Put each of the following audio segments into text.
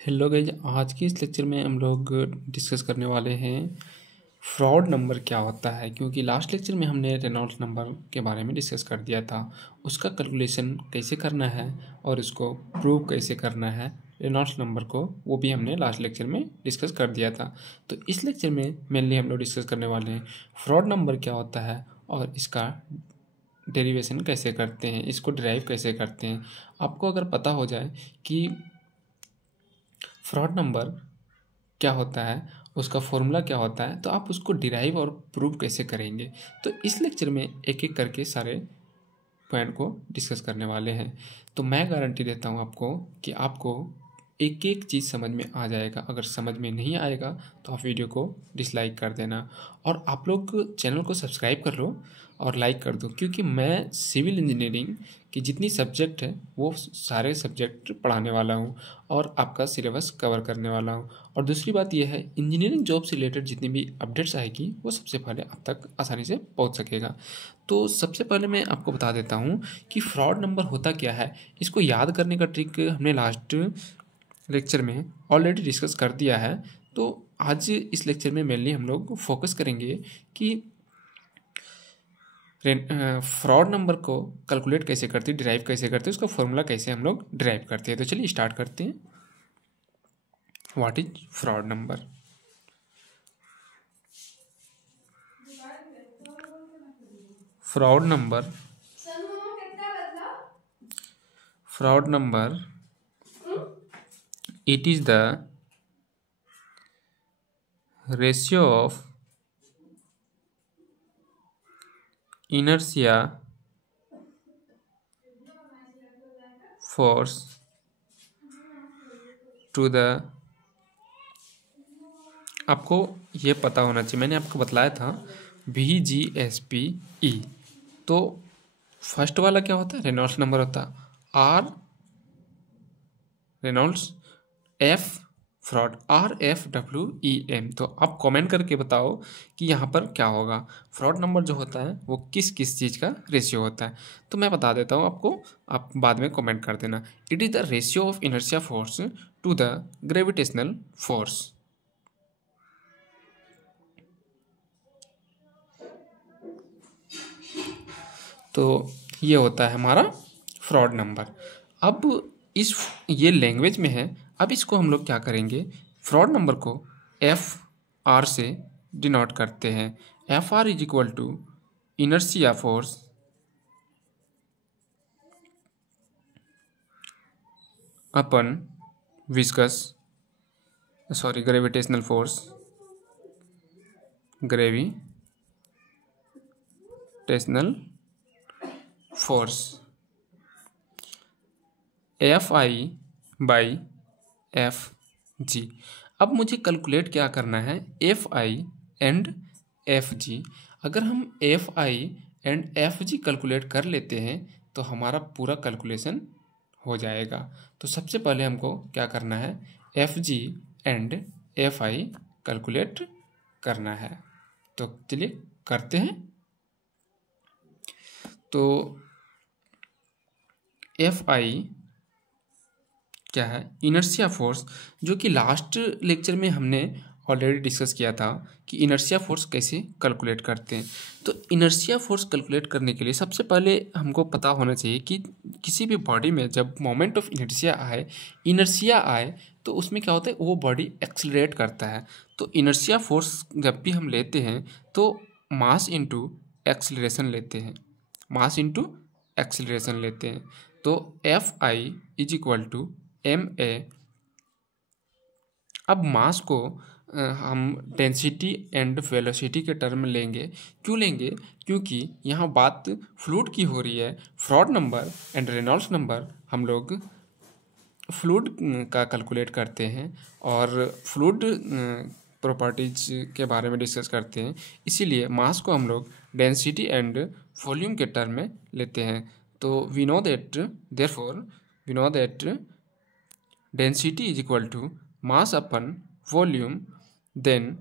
Hello guys, आज के इस लेक्चर में हम लोग डिस्कस करने वाले हैं फ्रॉड नंबर क्या होता है। क्योंकि लास्ट लेक्चर में हमने रेनॉल्ड्स नंबर के बारे में डिस्कस कर दिया था, उसका कैलकुलेशन कैसे करना है और उसको प्रूव कैसे करना है रेनॉल्ड्स नंबर को, वो भी हमने लास्ट लेक्चर में डिस्कस कर दिया था। तो इस लेक्चर में मेनली हम लोग डिस्कस करने वाले हैं फ्रॉड नंबर क्या होता है और इसका डेरिवेशन कैसे करते हैं, इसको डिराइव कैसे करते हैं। आपको अगर पता हो जाए कि फ्रॉड नंबर क्या होता है, उसका फॉर्मूला क्या होता है, तो आप उसको डिराइव और प्रूव कैसे करेंगे। तो इस लेक्चर में एक एक करके सारे पॉइंट को डिस्कस करने वाले हैं। तो मैं गारंटी देता हूँ आपको कि आपको एक एक चीज़ समझ में आ जाएगा। अगर समझ में नहीं आएगा तो आप वीडियो को डिसलाइक कर देना और आप लोग चैनल को सब्सक्राइब कर लो और लाइक कर दो, क्योंकि मैं सिविल इंजीनियरिंग की जितनी सब्जेक्ट है वो सारे सब्जेक्ट पढ़ाने वाला हूँ और आपका सिलेबस कवर करने वाला हूँ। और दूसरी बात यह है, इंजीनियरिंग जॉब से रिलेटेड जितनी भी अपडेट्स आएगी वो सबसे पहले आप तक आसानी से पहुँच सकेगा। तो सबसे पहले मैं आपको बता देता हूँ कि फ्रॉड नंबर होता क्या है। इसको याद करने का ट्रिक हमने लास्ट लेक्चर में ऑलरेडी डिस्कस कर दिया है। तो आज इस लेक्चर में मेनली हम लोग फोकस करेंगे कि फ्रॉड नंबर को कैलकुलेट कैसे करते हैं, डिराइव कैसे करते हैं, उसका फॉर्मूला कैसे हम लोग डिराइव करते हैं। तो चलिए स्टार्ट करते हैं। What is fraud number. Fraud number it is the ratio of inertia force to the, आपको ये पता होना चाहिए, मैंने आपको बतलाया था VGSPE। तो फर्स्ट वाला क्या होता है, रेनॉल्ड्स नंबर होता है R Reynolds, F Froude RFWEM। तो आप कमेंट करके बताओ कि यहाँ पर क्या होगा। फ्रॉड नंबर जो होता है वो किस किस चीज़ का रेशियो होता है, तो मैं बता देता हूँ आपको, आप बाद में कमेंट कर देना। It is the ratio of inertia force to the gravitational force. तो ये होता है हमारा फ्रॉड नंबर। अब इस ये लैंग्वेज में है। अब इसको हम लोग क्या करेंगे, फ्रॉड नंबर को FR से डिनोट करते हैं। FR is equal to inertia force upon viscous gravitational force, gravitational force FI/FG। अब मुझे कैलकुलेट क्या करना है, FI एंड FG। अगर हम FI एंड FG कैलकुलेट कर लेते हैं तो हमारा पूरा कैलकुलेशन हो जाएगा। तो सबसे पहले हमको क्या करना है, FG एंड FI कैलकुलेट करना है। तो चलिए करते हैं। तो FI क्या है, इनर्शिया फोर्स, जो कि लास्ट लेक्चर में हमने ऑलरेडी डिस्कस किया था कि इनर्शिया फोर्स कैसे कैलकुलेट करते हैं। तो इनर्शिया फोर्स कैलकुलेट करने के लिए सबसे पहले हमको पता होना चाहिए कि किसी भी बॉडी में जब मोमेंट ऑफ इनर्शिया आए तो उसमें क्या होता है, वो बॉडी एक्सेलरेट करता है। तो इनर्शिया फोर्स जब भी हम लेते हैं तो मास इंटू एक्सेलरेशन लेते हैं, मास इंटू एक्सेलरेशन लेते हैं। तो FI is equal to MA। अब मास को हम डेंसिटी एंड वेलोसिटी के टर्म में लेंगे। क्यों लेंगे, क्योंकि यहाँ बात फ्लूइड की हो रही है। Froude number and Reynolds number हम लोग फ्लूइड का कैलकुलेट करते हैं और फ्लूइड प्रॉपर्टीज के बारे में डिस्कस करते हैं, इसीलिए मास को हम लोग डेंसिटी एंड वॉल्यूम के टर्म में लेते हैं। तो we know that density is equal to mass upon volume. Then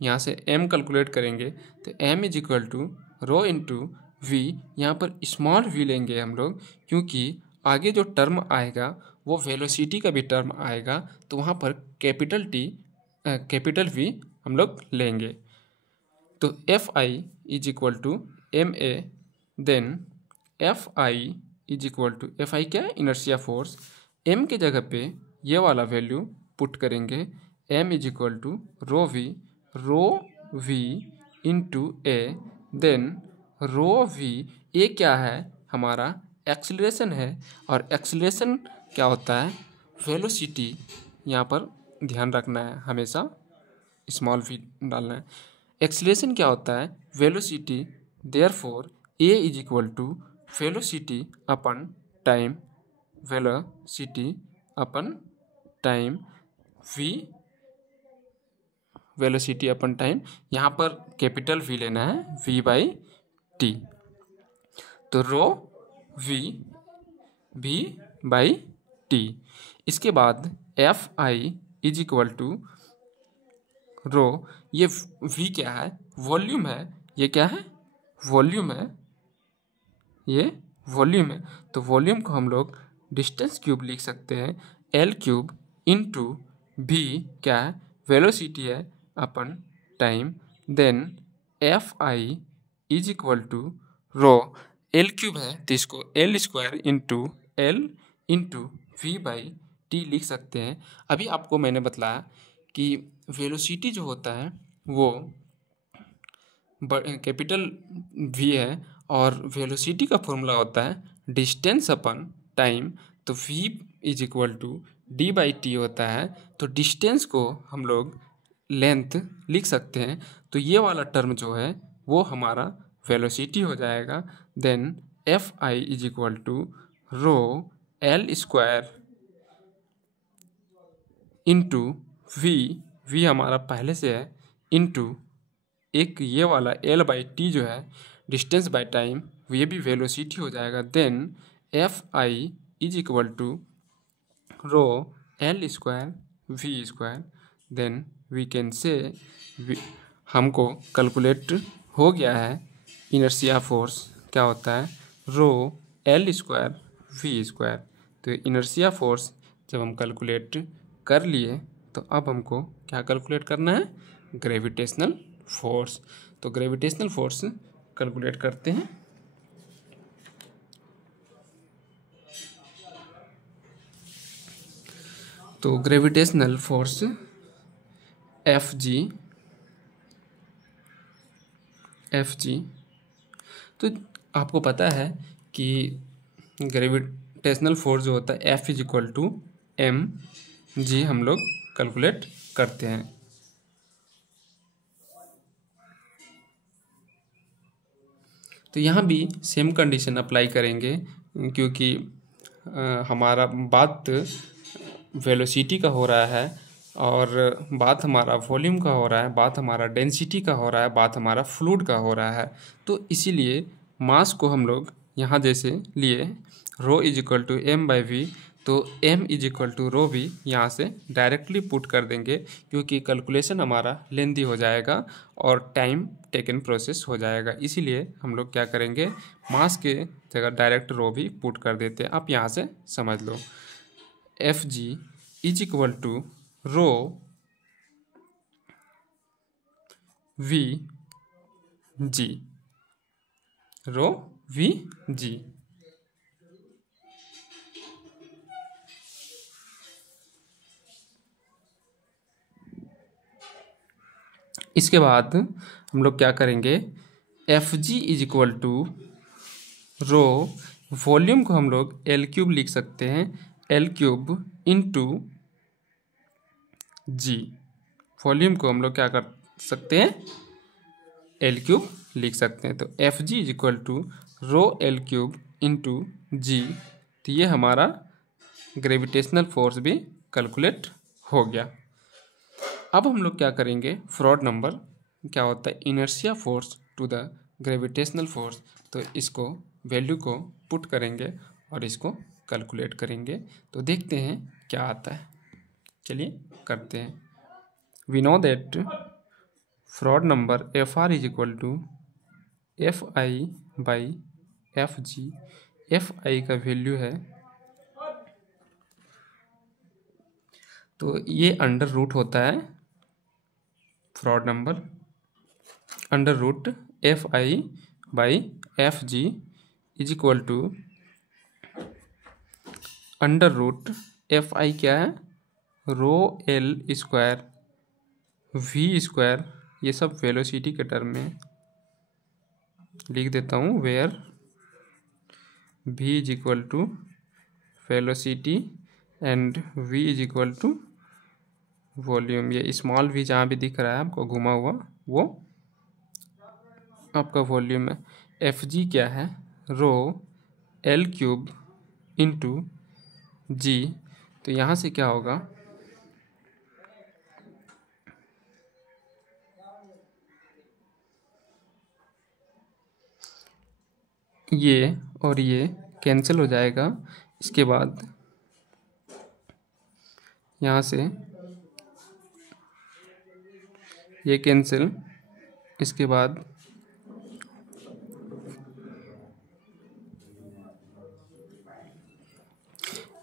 यहाँ से m कैलकुलेट करेंगे तो m is equal to rho into V. यहाँ पर स्मॉल v लेंगे हम लोग, क्योंकि आगे जो टर्म आएगा वो वेलोसिटी का भी टर्म आएगा, तो वहाँ पर कैपिटल वी हम लोग लेंगे। तो F I is equal to M A, then F I is equal to, F I क्या है, इनर्शिया फोर्स, एम के जगह पे ये वाला वैल्यू पुट करेंगे, M is equal to rho V into A, then rho V, ये क्या है, हमारा एक्सीलरेशन है, और एक्सीलरेशन क्या होता है, वेलोसिटी, यहाँ पर ध्यान रखना है, हमेशा स्मॉल वी डालना है। एक्सीलरेशन क्या होता है, velocity, therefore A is equal to velocity upon time, velocity upon time, V velocity upon time, यहाँ पर कैपिटल वी लेना है, वी बाई टी, तो रो वी बाई टी। इसके बाद F I is equal to rho, ये वी क्या है, वॉल्यूम है, ये क्या है, वॉल्यूम है, ये वॉल्यूम है, तो वॉल्यूम को हम लोग डिस्टेंस क्यूब लिख सकते हैं, एल क्यूब इंटू वी क्या है, वेलोसिटी है upon time, then F I is equal to rho, L cube है तो इसको L square into V by T लिख सकते हैं। अभी आपको मैंने बताया कि वेलोसिटी जो होता है वो कैपिटल वी है, और वेलोसिटी का फॉर्मूला होता है डिस्टेंस अपन टाइम, तो V is equal to D by T होता है, तो डिस्टेंस को हम लोग लेंथ लिख सकते हैं, तो ये वाला टर्म जो है वो हमारा वेलोसिटी हो जाएगा, then F I is equal to rho L square into V हमारा पहले से है, इंटू एक ये वाला एल बाई टी जो है डिस्टेंस बाई टाइम, ये भी वेलोसिटी हो जाएगा, then F I is equal to rho L square V square, then we can say, हमको कैलकुलेट हो गया है इनर्शिया फोर्स क्या होता है, rho L square V square. तो इनर्शिया फोर्स जब हम कैलकुलेट कर लिए, तो अब हमको क्या कैलकुलेट करना है, ग्रेविटेशनल फोर्स। तो ग्रेविटेशनल फोर्स कैलकुलेट करते हैं। तो ग्रेविटेशनल फोर्स एफ जी, तो आपको पता है कि ग्रेविटेशनल फोर्स जो होता है F is equal to M G हम लोग कैलकुलेट करते हैं। तो यहाँ भी सेम कंडीशन अप्लाई करेंगे, क्योंकि हमारा बात वेलोसिटी का हो रहा है, और बात हमारा वॉल्यूम का हो रहा है, बात हमारा डेंसिटी का हो रहा है, बात हमारा फ्लूइड का हो रहा है, तो इसीलिए मास को हम लोग यहाँ जैसे लिए rho is equal to M by V, तो m is equal to rho V यहाँ से डायरेक्टली पुट कर देंगे, क्योंकि कैलकुलेशन हमारा लेंदी हो जाएगा और टाइम टेकन प्रोसेस हो जाएगा, इसीलिए हम लोग क्या करेंगे, मास के जगह डायरेक्ट रो भी पुट कर देते हैं। आप यहाँ से समझ लो, F G is equal to rho V G, rho V G. इसके बाद हम लोग क्या करेंगे, F G is equal to rho, volume को हम लोग एल क्यूब लिख सकते हैं, L cube into G, volume को हम लोग क्या कर सकते हैं, एल क्यूब लिख सकते हैं। तो F G is equal to rho L cube into G, तो ये हमारा ग्रेविटेशनल फोर्स भी कैलकुलेट हो गया। अब हम लोग क्या करेंगे, फ्रॉड नंबर क्या होता है, inertia force to the gravitational force, तो इसको वैल्यू को पुट करेंगे और इसको कैलकुलेट करेंगे, तो देखते हैं क्या आता है। चलिए करते हैं। We know that Froude number F R is equal to F I by F G. F I का वैल्यू है तो ये अंडर रूट होता है Froude number, under root FI/FG is equal to under root FI क्या है, rho L square V square, ये सब वेलोसिटी के टर्म में लिख देता हूँ, where V is equal to velocity and V is equal to volume. ये स्मॉल v जहाँ भी दिख रहा है आपको घुमा हुआ, वो आपका वॉल्यूम है। FG क्या है, रो L³ इंटू G। तो यहाँ से क्या होगा, ये और ये कैंसिल हो जाएगा। इसके बाद यहाँ से ये कैंसिल, इसके बाद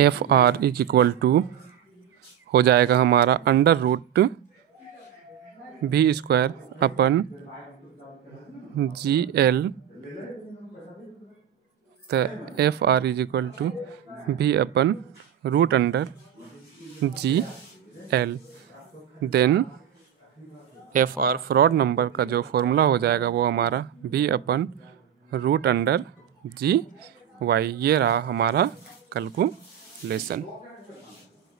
FR इज इक्वल टू हो जाएगा हमारा under root V square upon GL, तो FR is equal to V upon root under GL। Then FR Froude number का जो फॉर्मूला हो जाएगा वो हमारा V upon root under GY। ये रहा हमारा कैलकुलेशन।